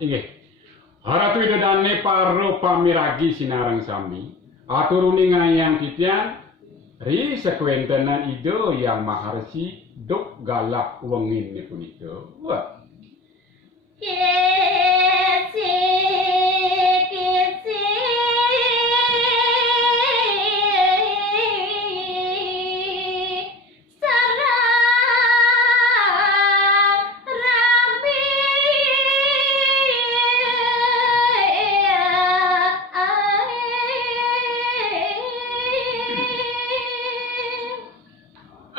Inggih. Haratu idodane paro pamiragi sinareng sami. Aturuni ngayang titian ri sekwentenan ido yang maharsi dok galak wengin ni punika. Wah.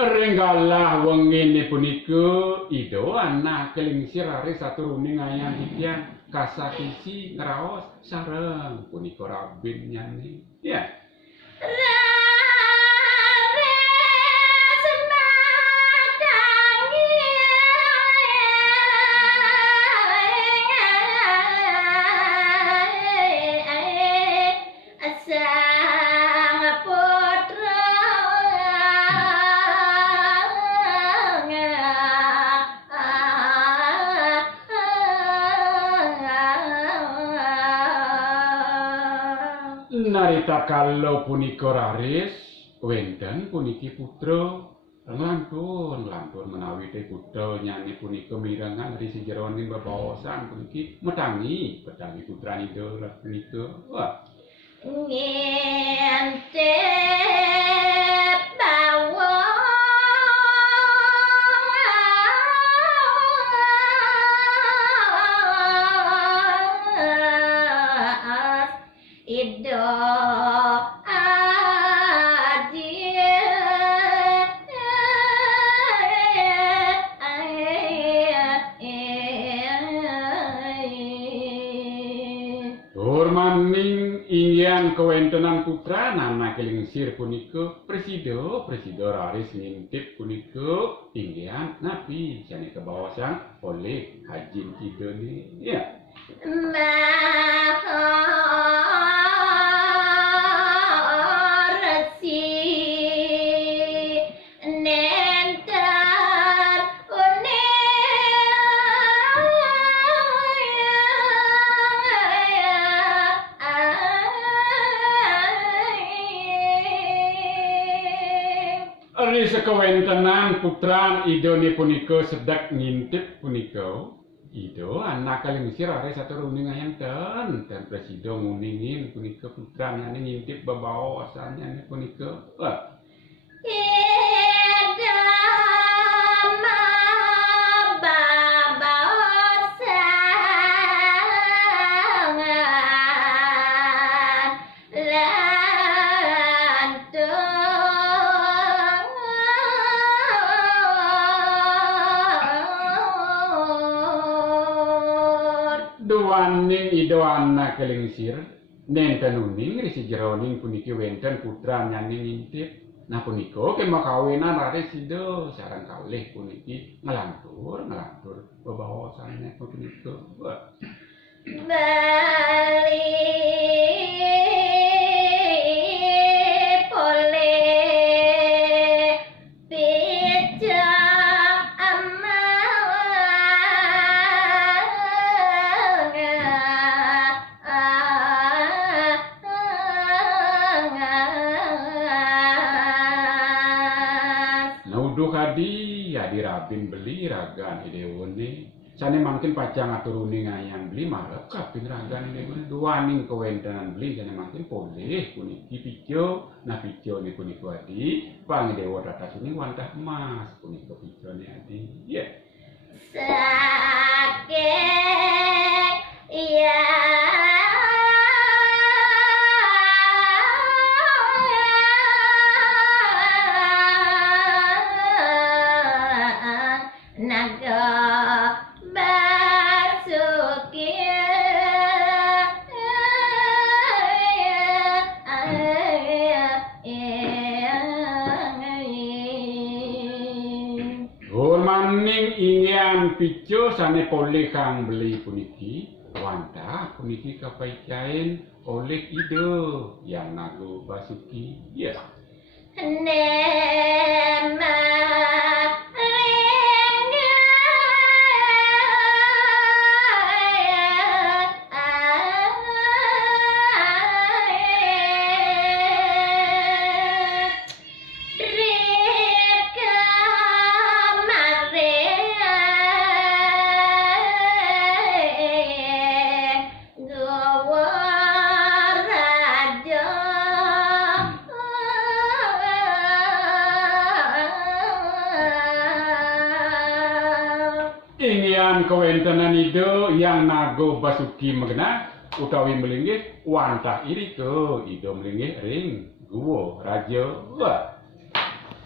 Renggalah wengin ni punika ido anak kelingsir ari saturune ngayang titian kasakisi ngraos sareng punika rabin nyane. Ya. Narita kalau punika raris wenten puniki putra nglantur menawi te putra nyane punika mirengan ri sejeroning bebaosan puniki metangi putranipun punika. Wah. Ngintip bawah ido Maning inggian kewentenan putra nama kelingsir punika presido raris ngintip punika inggian nabi jane kebawasan oleh hajin kidone. Ya. Ari sekewentenan putran idone punika sedek ngintip punika ido anak kalingsir ari saturune ngayanten dan presiden nguningin punika putran nyane ngintip bebaosan nyane punika. Wah. Duaning ido anak kelingsir nenten uning risi jeroning puniki wenten putra nyane ngintip. Nah punika kemakawinan raris ido sareng kalih puniki ngelantur bebaosannya punika. Wah. Hadi rabin beli ragan idewone sane mangkin pacang aturune ngayang beli marep kaping ragan idewone duaning kewentenan beli sane mangkin poleh puniki pijo nah pijo ni punika adi pangidewa ratasune wantah emas punika pijone adi. Ya. Sakit ya Maning ingyan pijo sane poleh kang beli puniki wantah puniki kapaikain oleh ido yang nago basuki. Ya. Ingyan kewentanan itu yang nago basuki magna utawi melinggih wantah iri ke ido melinggih ring guwo raja. Wah.